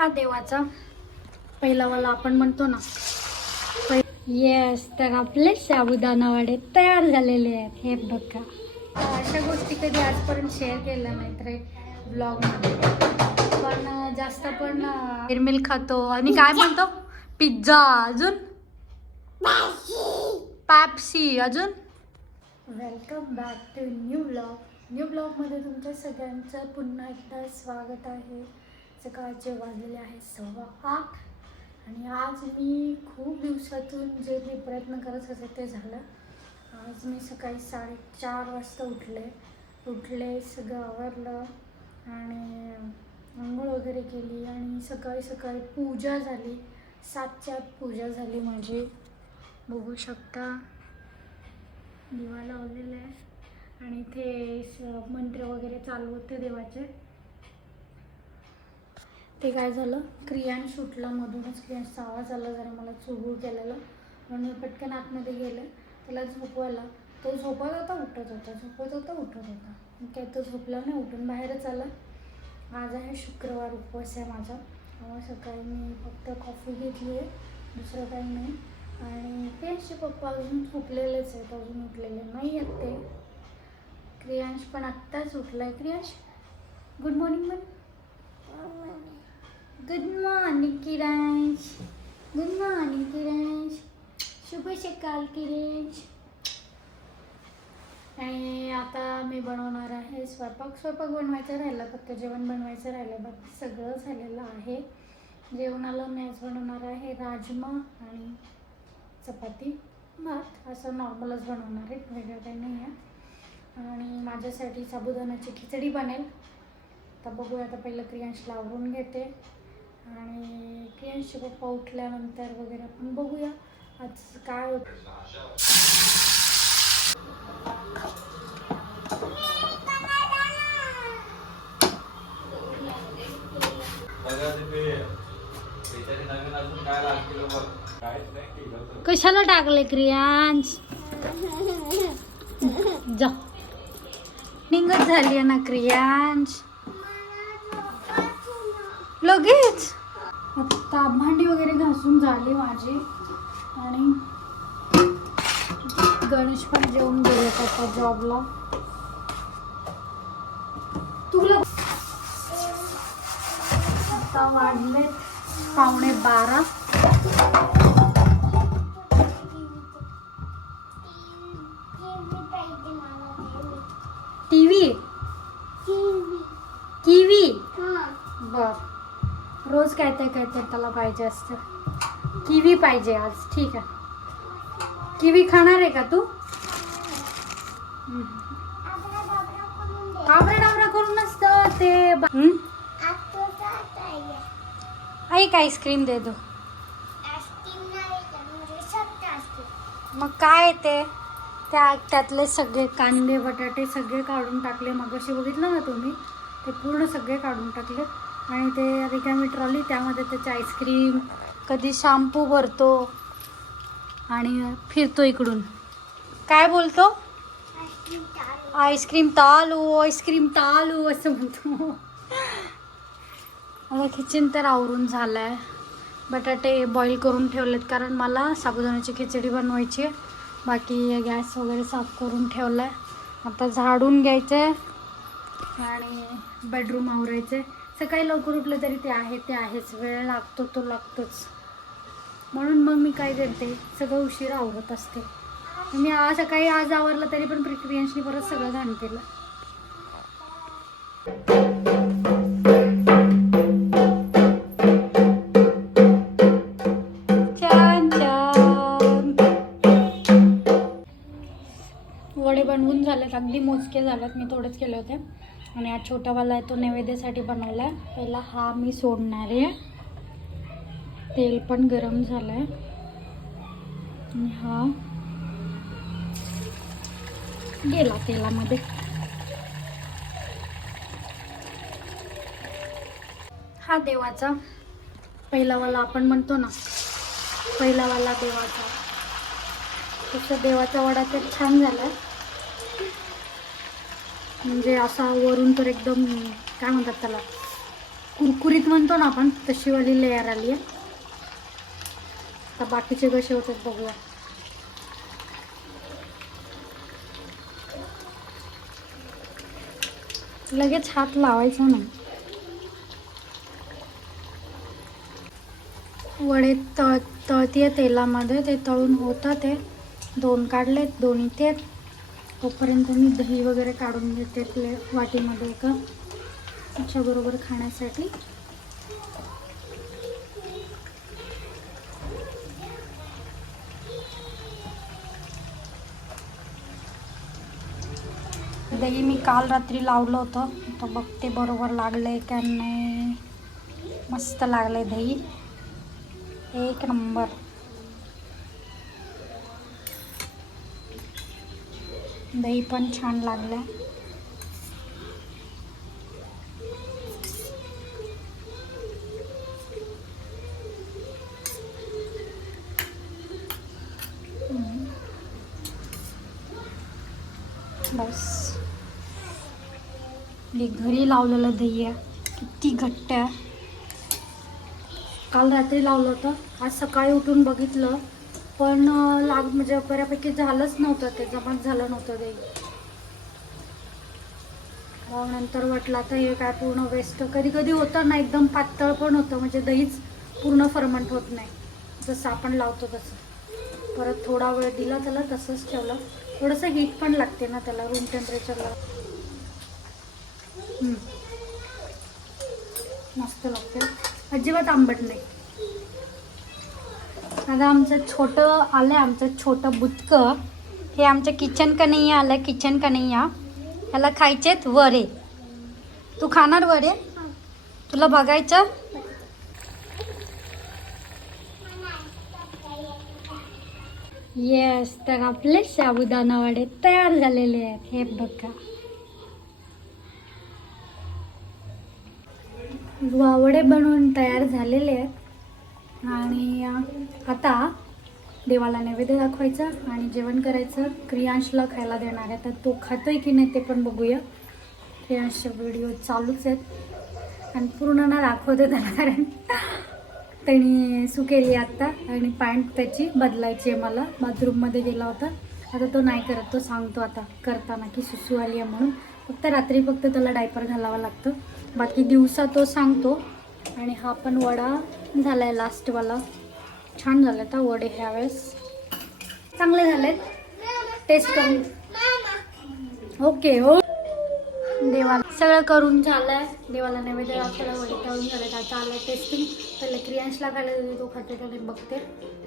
हा देवाचा पहिलावाला आपण म्हणतो ना. येस तर आपले साबुदाणा वडे तयार झालेले आहेत. हे बघा. अशा गोष्टी कधी आजपर्यंत शेअर केल्या नाहीत रे ब्लॉगमध्ये पण जास्त पण मिल्क खातो. आणि काय म्हणतो? पिझ्झा. अजून? पॅप्सी अजून? Welcome back to new blog new ब्लॉगमध्ये तुमच्या सगळ्यांचं पुन्हा एकदा स्वागत आहे. सकाळचे वाजलेले आहेत सव्वा आठ. आणि आज मी खूप दिवसातून जे मी प्रयत्न करत होते ते झालं. आज मी सकाळी साडेचार वाजता उठले. उठले सगळं आवरलं आणि आंघोळ वगैरे केली आणि सकाळी सकाळी पूजा झाली. सातच्या आत पूजा झाली माझी. बघू शकता दिवा लावलेला आहे. आणि इथे स- मंत्र वगैरे चालू होते देवाचे. ते काय झालं? क्रियांश उठला मधूनच क्रियांशचा आवाज आला जरा मला चुगूळ केलेला. म्हणून मी पटकन आतमध्ये गेले. त्याला झोपवायला. तो झोपत होता उठत होता झोपत होता उठत होता. काय तो झोपला नाही उठून बाहेरच आला. आज आहे शुक्रवार उपवास आहे माझा. त्यामुळे सकाळी मी फक्त कॉफी घेतली आहे दुसरं काही नाही. आणि त्यांचे पप्पा अजून झोपलेलेच आहेत अजून उठलेले नाही आहेत ते. क्रियांश पण आत्ताच उठला आहे क्रियांश गुड मॉर्निंग म्हण good morning Kiransh good morning Kiransh शुभ सकाळ किरांश आणि आता मी बनवणार आहे स्वयंपाक. स्वयंपाक बनवायचं राहिलं फक्त जेवण बनवायचं राहिलं. बाकी सगळं झालेलं आहे. जेवणाला मी आज बनवणार आहे राजमा आणि चपाती भात. असं नॉर्मलच बनवणार आहे वेगळं काही नाही आहे. आणि माझ्यासाठी साबुदाण्याची खिचडी बनेल. आता बघूया आता पहिलं क्रियांशला आवरून घेते. आणि क्रियांशचे पप्पा उठल्यानंतर वगैरे आपण बघूया आज काय होतं कशाला टाकले क्रियांश? जा. निघत झाली आहे ना क्रियांश? लगेच. आता भांडी वगैरे घासून झाली माझी. आणि गणेश पण जेवून गेले आता जॉबला. तुला आता वाढले पावणे बारा. काय तर काय तर त्याला पाहिजे असतं. किवी पाहिजे आज. ठीक आहे. किवी खाणार आहे का तू? काबरा डाबरा करून नसतं ते ऐक आईस्क्रीम दे दो मग काय ते? त्या त्यातले सगळे कांदे बटाटे सगळे काढून टाकले. मग बघितलं ना तुम्ही? ते पूर्ण सगळे काढून टाकले आणि ते रिकामी ट्रॉली त्यामध्ये त्याचे आईस्क्रीम कधी शॅम्पू भरतो आणि फिरतो इकडून. काय बोलतो? आईस्क्रीम तालू आईस्क्रीम तालू असं म्हणतो मला किचन तर आवरून झालं आहे बटाटे बॉईल करून ठेवलेत कारण मला साबुदाण्याची खिचडी बनवायची आहे. बाकी गॅस वगैरे साफ करून ठेवला आहे आता झाडून घ्यायचं आहे आणि बेडरूम आवरायचं आहे सकाळी लवकर उठलं तरी ते आहे ते आहेच. वेळ लागतो तो लागतोच. म्हणून मग मी काय करते सगळं उशीर आवरत असते. मी आज सकाळी आज आवरलं तरी पण प्रक्रियांशी परत सगळं घाण केलं. छान वडे बनवून झालेत अगदी मोजके झालेत. मी थोडेच केले होते. आणि हा छोटावाला आहे तो नैवेद्यासाठी बनवला आहे पहिला हा मी सोडणार आहे. तेल पण गरम झालं आहे आणि हा गेला तेलामध्ये. हा देवाचा पहिलावाला आपण म्हणतो ना पहिलावाला देवाचा. तसं देवाचा वडा तर छान झाला आहे म्हणजे असा वरून तर एकदम काय म्हणतात त्याला कुरकुरीत म्हणतो ना आपण तशीवाली लेअर आली आहे. आता बाकीचे कसे होतात बघूया. लगेच हात लावायचा नाही. वडे तळ तळतीये तेलामध्ये ते तळून होतं ते. दोन काढलेत दोन ते तोपर्यंत मी दही वगैरे काढून घेते प्ले वाटीमध्ये एका त्याच्याबरोबर खाण्यासाठी. दही मी काल रात्री लावलं होतं. तर बघते बरोबर लागलंय का नाही. मस्त लागलंय दही. एक नंबर. दही पण छान लागलं. बस. हे घरी लावलेलं दही आहे. किती घट्ट आहे. काल रात्री लावलं होतं. आज सकाळी उठून बघितलं. पण लाग म्हणजे बऱ्यापैकी झालंच नव्हतं ते जमाच झालं नव्हतं ते. मग नंतर वाटलं आता हे काय पूर्ण वेस्ट कधी कधी होतं ना एकदम पातळ पण होतं म्हणजे दहीच पूर्ण फर्मंट होत नाही. जसं आपण लावतो तसं. परत थोडा वेळ दिला त्याला तसंच ठेवलं. थोडंसं हीट पण लागते ना त्याला रूम टेम्परेचरला मस्त लागते. अजिबात आंबट नाही. आता आमचं छोटं आलं आहे आमचं छोटं बुतकं. हे आमचं किचन कन्हैया आलं आहे किचन कन्हैया. ह्याला खायचेत वरे तू खाणार वरे तुला बघायचं? येस तर आपले साबुदाणा वडे तयार झालेले आहेत. हे बघा. वावडे बनवून तयार झालेले आहेत. आणि आता देवाला नैवेद्य दाखवायचा आणि जेवण करायचं. क्रियांशला खायला देणार आहे. तर तो खातोय की नाही ते पण बघूया. क्रियांशचे व्हिडिओ चालूच आहेत. आणि पूर्ण ना दाखवते त्याला कारण त्यांनी सुकेली आत्ता आणि पॅन्ट त्याची बदलायची आहे मला. बाथरूममध्ये गेला होता. आता तो नाही करत. तो सांगतो आता करताना की सुसू आली आहे म्हणून. फक्त रात्री फक्त त्याला डायपर घालावं लागतं. बाकी दिवसा तो सांगतो. आणि हा पण वडा झाला आहे लास्टवाला छान झालं आता वडे ह्यावेळेस. चांगले झालेत. टेस्ट करून. ओके हो. देवाला. सगळं करून झालं आहे देवाला नैवेद्य दाखवला वडे करून झालं. आता आलं टेस्टिंग पहिले क्रियांशला खायला तो खाते त्याने बघते.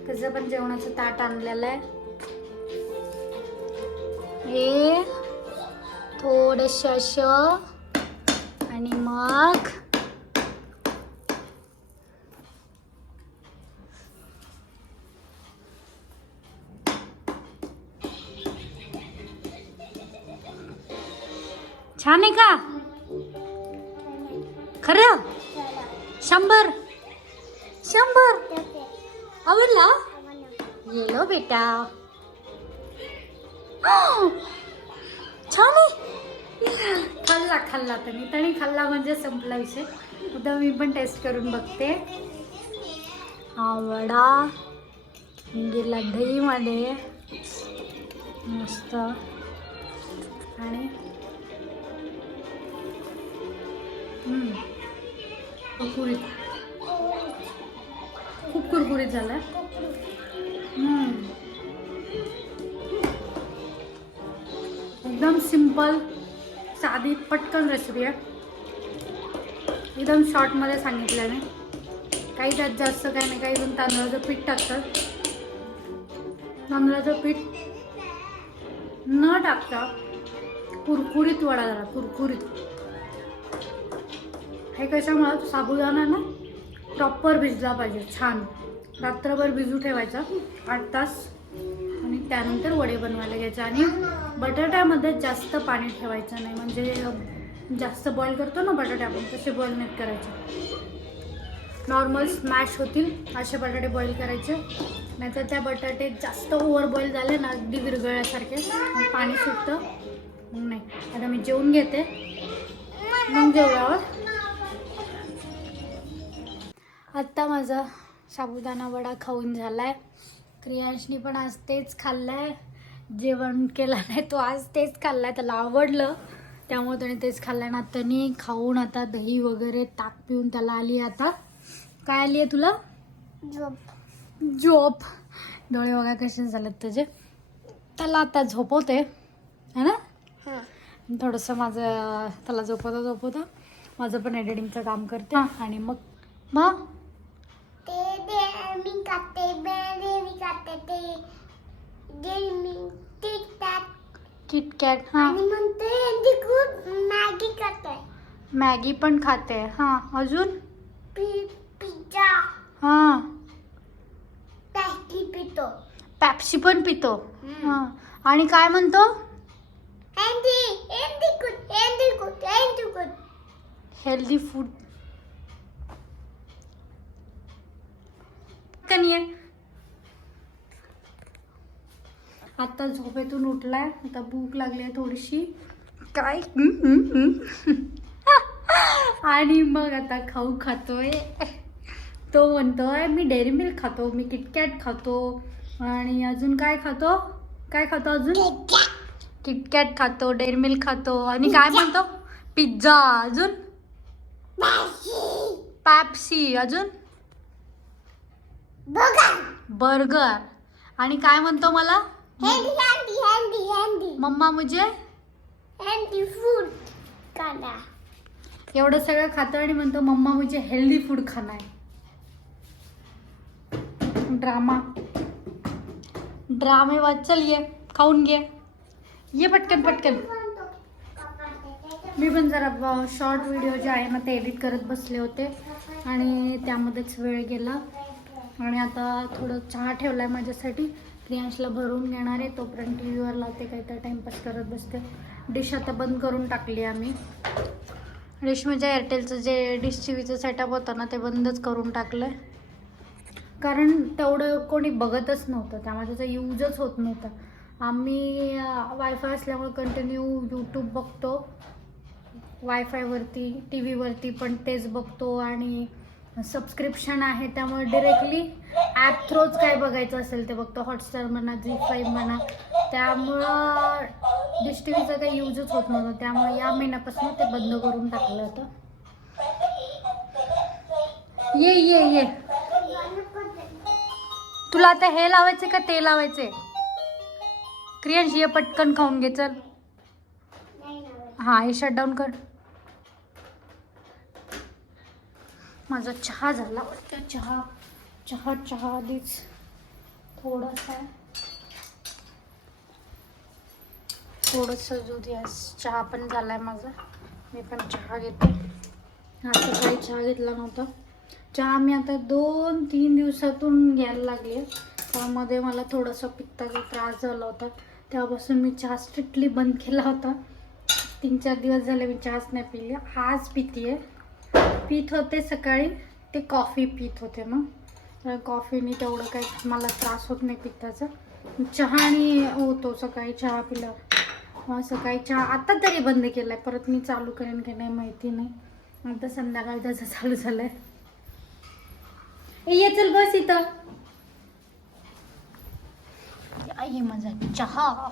त्याचं पण जेवणाचं ताट आणलेलं आहे. हे थोडेसे असं. आणि मग छान आहे का? खरं? शंभर. शंभर. आवडला? गेलो बेटा. छान आहे. खाल्ला खाल्ला त्यांनी त्यांनी खाल्ला म्हणजे संपला विषय. उद्या मी पण टेस्ट करून बघते. हा वडा गेला दहीमध्ये मस्त. आणि कुरकुरीत खूप कुरकुरीत झाला एकदम सिंपल साधी पटकन रेसिपी आहे. एकदम शॉर्टमध्ये सांगितल्याने काही त्यात जास्त काही नाही काही जण तांदळाचं पीठ टाकतात. तांदळाचं पीठ न टाकता कुरकुरीत वडा झाला कुरकुरीत. हे कशामुळं? साबुदाणा ना प्रॉपर भिजला पाहिजे छान. रात्रभर भिजू ठेवायचा आठ तास. आणि त्यानंतर वडे बनवायला घ्यायचे. आणि बटाट्यामध्ये जास्त पाणी ठेवायचं नाही. म्हणजे जास्त बॉईल करतो ना बटाटे आपण तसे बॉईल नाहीत करायचे. नॉर्मल स्मॅश होतील असे बटाटे बॉईल करायचे. नाहीतर त्या बटाटे जास्त ओव्हर बॉईल झाले ना अगदी विरगळल्यासारखे पाणी सुटतं. मग नाही आता मी जेवून घेते. मग जेवल्यावर आत्ता माझा साबुदाणा वडा खाऊन झालाय. क्रियांशनी पण आज तेच खाल्लंय. जेवण केलं नाही तो आज तेच खाल्लाय. त्याला आवडलं. त्यामुळे त्याने तेच खाल्लंय. ना त्यांनी खाऊन आता दही वगैरे ताक पिऊन त्याला आली आता. काय आली आहे तुला? झोप. डोळे बघा कसे झालेत त्याचे. त्याला आता झोपवते. है ना? थोडंसं माझं त्याला झोपवता झोपवता माझं पण एडिटिंगचं काम करते. आणि मग मग? ते दे मी खाते दे मी खाते ते दे मी टिक टॅक किटकॅट हां. आणि म्हणते ती खूप मॅगी खाते. मॅगी पण खाते हां. अजून? Pi pizza. हां. पॅस्ट्री पितो. पॅप्सी पण पितो. हम्म. हां. आणि काय म्हणतो? Andy Andy good Andy good Andy good healthy food कनी आता झोपेतून उठलाय. आता भूक लागली आहे थोडीशी. काय. आणि मग आता खाऊ खातोय. तो म्हणतोय मी डेअरी मिल्क खातो मी किटकॅट खातो. आणि अजून काय खातो? काय खातो अजून? किटकॅट खातो डेअरी मिल्क खातो. आणि काय म्हणतो? पिझ्झा. अजून? पॅप्सी. अजून? बर्गर आणि काय म्हणतो मला? मम्मा मुझे? फूड खाना. एवढं सगळं खातो आणि म्हणतो मम्मा मुझे हेल्दी फूड खाना है ड्रामा ड्रामे वाच चल ये खाऊन घे. ये पटकन पटकन. मी पण जरा शॉर्ट व्हिडिओ जे आहे ना ते एडिट करत बसले होते. आणि त्यामध्येच वेळ गेला. आणि आता थोडं चहा ठेवला आहे माझ्यासाठी. प्रियांशला भरून घेणार आहे तोपर्यंत टी व्हीवर लावते काहीतरी टाईमपास करत बसते. डिश आता बंद करून टाकली आम्ही. डिश म्हणजे एअरटेलचं जे डिश टी व्हीचं सेटअप होतं ना ते बंदच करून टाकलं आहे कारण तेवढं कोणी बघतच नव्हतं त्यामुळे त्याचा यूजच होत नव्हता. आम्ही वायफाय असल्यामुळे कंटिन्यू यूट्यूब बघतो. वायफायवरती टी व्हीवरती पण तेच बघतो आणि सबस्क्रिप्शन आहे त्यामुळे डिरेक्टली ॲप थ्रोच काय बघायचं असेल ते बघतो. हॉटस्टार म्हणा झी फाईव्ह म्हणा. त्यामुळं डिश टी व्हीचा काही यूजच होत नव्हतं. त्यामुळे या महिन्यापासून ते बंद करून टाकलं होतं. ये ये ये. तुला आता हे लावायचे का ते लावायचे? क्रियांश ये पटकन खाऊन घे चल. हा हे शटडाऊन कर. माझा चहा झाला. वाटतं चहा चहा चहा आधीच थोडासा थोडंसं दूध यास चहा पण झाला आहे माझा मी पण चहा घेते. आता काही चहा घेतला नव्हता. चहा मी आता दोन तीन दिवसातून घ्यायला लागले त्यामध्ये मला थोडासा पित्ताचा त्रास झाला होता. तेव्हापासून मी चहा स्ट्रिक्टली बंद केला होता. तीन चार दिवस झाले मी चहाच नाही पिली. आज पितीये. पित होते सकाळी ते कॉफी पित होते मग. कॉफीने तेवढं काही मला त्रास होत नाही पित्ताचा. चहाने होतो सकाळी चहा पिल्यावर. मग सकाळी चहा आता तरी बंद केलाय परत मी चालू करेन की नाही माहिती नाही. आता संध्याकाळी त्याचं चालू झालंय. आहे ये चल बस इथं. आई माझा चहा.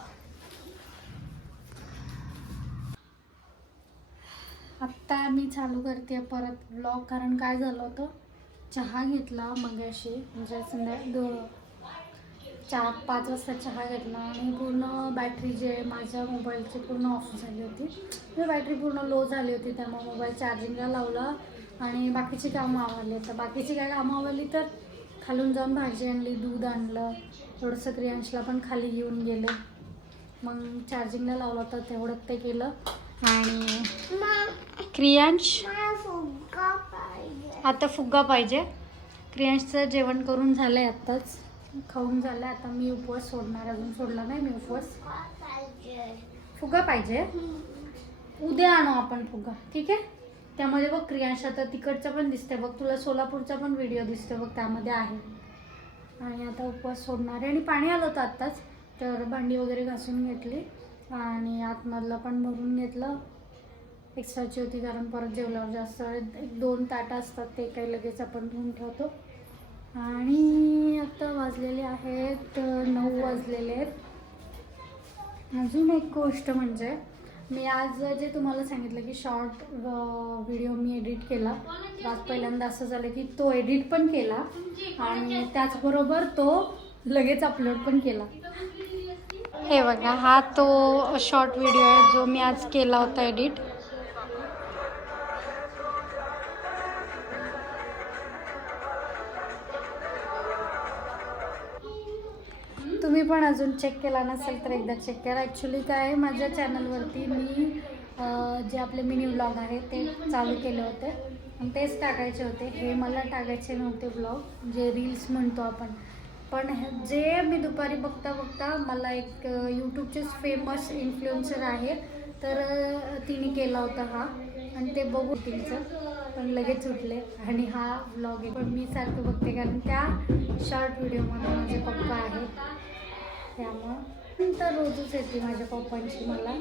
आत्ता मी चालू करते परत ब्लॉग कारण काय झालं होतं? चहा घेतला मगाशी म्हणजे संध्या चार पाच वाजता चहा घेतला आणि पूर्ण बॅटरी जे माझ्या मोबाईलची पूर्ण ऑफ झाली होती. म्हणजे बॅटरी पूर्ण लो झाली होती त्यामुळे मोबाईल चार्जिंगला लावला आणि बाकीची कामं आवडली तर बाकीची काय कामं आवडली तर खालून जाऊन भाजी आणली दूध आणलं थोडंसं क्रियांशला पण खाली घेऊन गेले. मग चार्जिंगला लावलं होतं तेवढंच ते केलं. आणि क्रियांश? आता फुगा पाहिजे. क्रियांशचं जेवण करून झालं आहे आत्ताच. खाऊन झालं आता मी उपवास सोडणार अजून सोडला नाही मी उपवास. फुगा पाहिजे. उद्या आणू आपण फुगा ठीक आहे? त्यामध्ये बघ क्रियांश आता तिकडचा पण दिसते बघ तुला सोलापूरचा पण व्हिडिओ दिसतो बघ त्यामध्ये आहे. आणि आता उपवास सोडणार आहे. आणि पाणी आलं होतं आत्ताच. तर भांडी वगैरे घासून घेतली. आणि आतमधलं पण भरून घेतलं. एक्स्ट्राची होती कारण परत जेवल्यावर जास्त एक दोन ताटं असतात ते काही लगेच आपण धुवून ठेवतो. आणि आता वाजलेले आहेत नऊ वाजलेले आहेत. अजून एक गोष्ट म्हणजे मी आज जे तुम्हाला सांगितलं की शॉर्ट व्हिडिओ मी एडिट केला. आज पहिल्यांदा असं झालं की तो एडिट पण केला. आणि त्याचबरोबर तो लगेच अपलोड पण केला. हे बघा हा तो शॉर्ट व्हिडिओ आहे जो मी आज केला होता एडिट तुम्ही पण अजून चेक केला नसेल तर एकदा चेक करा. ॲक्च्युली काय आहे माझ्या चॅनलवरती मी जे आपले मिनी व्लॉग आहे ते चालू केले होते. आणि तेच टाकायचे होते. हे मला टाकायचे नव्हते ब्लॉग जे रील्स म्हणतो आपण. पण जे मी दुपारी बघता बघता मला एक यूट्यूबचेच फेमस इन्फ्लुएन्सर आहे. तर तिने केला होता हा. आणि ते बघू तिचं. पण लगेच उठले. आणि हा ब्लॉग आहे. पण मी सारखं बघते कारण त्या शॉर्ट व्हिडिओमध्ये माझे पप्पा आहेत. त्यामुळं तर रोजच येते माझ्या पप्पांची मला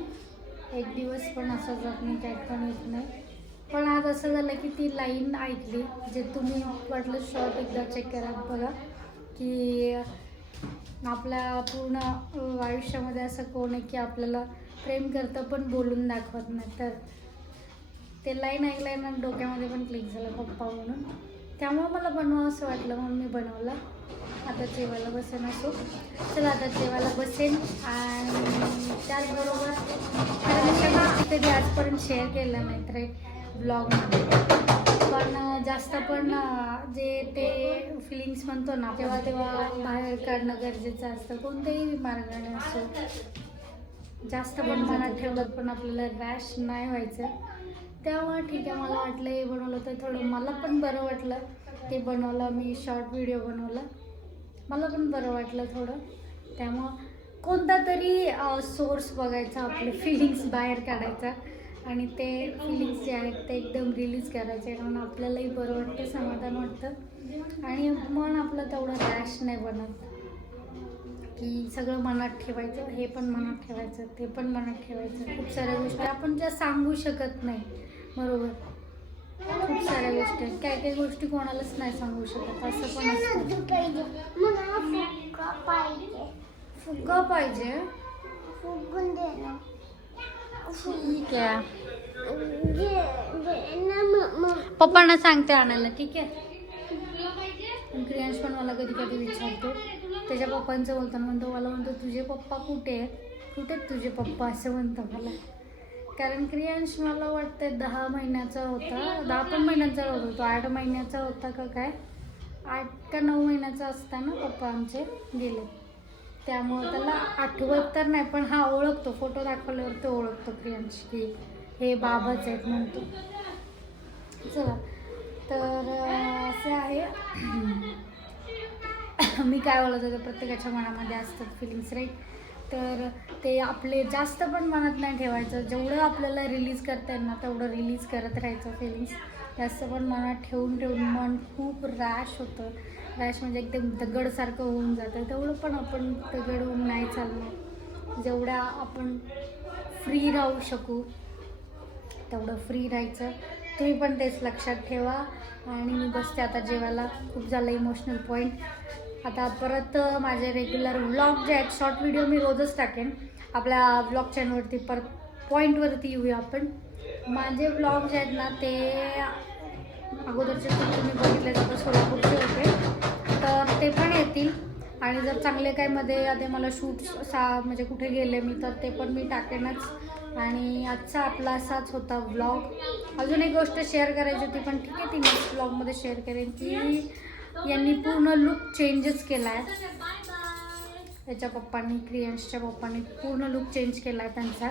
एक दिवस पण असा जात नाही त्यात पण येत नाही. पण आज असं झालं की ती लाईन ऐकली. जे तुम्ही वाटलं शॉर्ट एकदा चेक करा बघा. की आपल्या पूर्ण आयुष्यामध्ये असं कोण आहे की आपल्याला प्रेम करतं पण बोलून दाखवत नाही. तर ते लाईन ऐकल्यानं डोक्यामध्ये पण क्लिक झालं पप्पा म्हणून. त्यामुळं मला बनवावं असं वाटलं म्हणून मी बनवलं. आता जेवायला बसेन असो. चला आता जेवायला बसेन. आणि त्याचबरोबर म्हणजे कधी आजपर्यंत शेअर केलं नाही तर ब्लॉगमध्ये जास्त पण जे ते फिलिंग्स म्हणतो ना तेव्हा तेव्हा बाहेर काढणं गरजेचं असतं. कोणत्याही मार्गाने असो. जास्त पण मनात ठेवलं पण आपल्याला रॅश नाही व्हायचं. त्यामुळे ठीक आहे मला वाटलं हे बनवलं तर थोडं मला पण बरं वाटलं. ते बनवलं मी शॉर्ट व्हिडिओ बनवला. मला पण बरं वाटलं थोडं. त्यामुळं कोणता तरी सोर्स बघायचा आपले फिलिंग्स बाहेर काढायचा. आणि ते फिलिंग्स जे आहेत ते एकदम रिलीज करायचे कारण आपल्यालाही बरं वाटतं समाधान वाटतं. आणि मन आपलं तेवढं रॅश नाही बनत. की सगळं मनात ठेवायचं हे पण मनात ठेवायचं ते पण मनात ठेवायचं. खूप साऱ्या गोष्टी आपण ज्या सांगू शकत नाही बरोबर? खूप साऱ्या गोष्टी आहेत. काय काही गोष्टी कोणालाच नाही सांगू शकत असं पण असतं. पाहिजे. फुगा फुगून दे ना. ठीक आहे. ना पप्पांना सांगते आणायला ठीक आहे? क्रियांश पण मला कधी कधी विचारतो. त्याच्या पप्पांचं बोलताना म्हणतो मला म्हणतो तुझे पप्पा कुठे आहेत? कुठे आहेत तुझे पप्पा? असं म्हणतो मला. कारण क्रियांश मला वाटतं दहा महिन्याचा होता. दहा पण महिन्याचा होता. तो आठ महिन्याचा होता का काय? आठ का नऊ महिन्याचा असताना पप्पा आमचे गेले. त्यामुळं त्याला आठवत तर नाही पण हा ओळखतो. फोटो दाखवल्यावर तो ओळखतो प्रियांशी की हे बाबाच आहेत म्हणतो. चला तर असे आहे. मी काय बोलत होतो प्रत्येकाच्या मनामध्ये असतात फिलिंग्स राईट तर ते आपले जास्त पण मनात नाही ठेवायचं. जेवढं आपल्याला रिलीज करता येईल ना तेवढं रिलीज करत राहायचं फिलिंग्स जास्त पण मनात ठेवून ठेवून मन खूप रॅश होतं. रॅश म्हणजे एकदम दगडसारखं होऊन जातं. तेवढं पण आपण दगड होऊन नाही चालणार. जेवढ्या आपण फ्री राहू शकू तेवढं फ्री राहायचं. तुम्ही पण तेच लक्षात ठेवा. आणि मी बसते आता जेवायला. खूप झालं इमोशनल पॉईंट आता परत माझे रेग्युलर व्लॉग जे आहेत शॉर्ट व्हिडिओ मी रोजच टाकेन. आपल्या ब्लॉग चॅनलवरती परत पॉईंटवरती येऊया आपण. माझे ब्लॉग जे आहेत ना ते अगोदरचे तुम्ही बघितले जातं सोलापूरचे होते. तर ते पण येतील. आणि जर चांगले काय मध्ये आधी मला शूट सा म्हणजे कुठे गेले मी तर ते पण मी टाकेनच. आणि आजचा आपला असाच होता व्लॉग अजून एक गोष्ट शेअर करायची होती पण ठीक आहे ती नेक्स्ट व्लॉगमध्ये शेअर करेन की यांनी पूर्ण लुक चेंजच केला आहे त्याच्या पप्पांनी क्रियांशच्या पप्पांनी पूर्ण लुक चेंज केला आहे त्यांचा.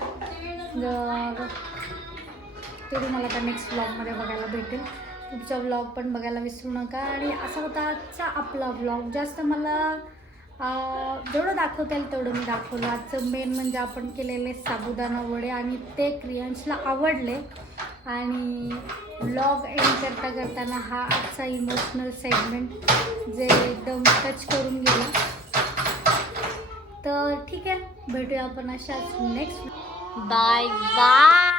जर ते तुम्हाला त्या नेक्स्ट व्लॉगमध्ये बघायला भेटेल. पुढचा व्लॉग पण बघायला विसरू नका. आणि असा होता आजचा आपला व्लॉग जास्त मला जेवढं दाखवता येईल तेवढं मी दाखवलं. आजचं मेन म्हणजे आपण केलेले साबुदाणा वडे आणि ते क्रियांशला आवडले. आणि व्लॉग एंड करता करताना हा आजचा इमोशनल सेगमेंट जे एकदम टच करून गेला. तर ठीक आहे. भेटूया आपण अशाच नेक्स्ट बाय बाय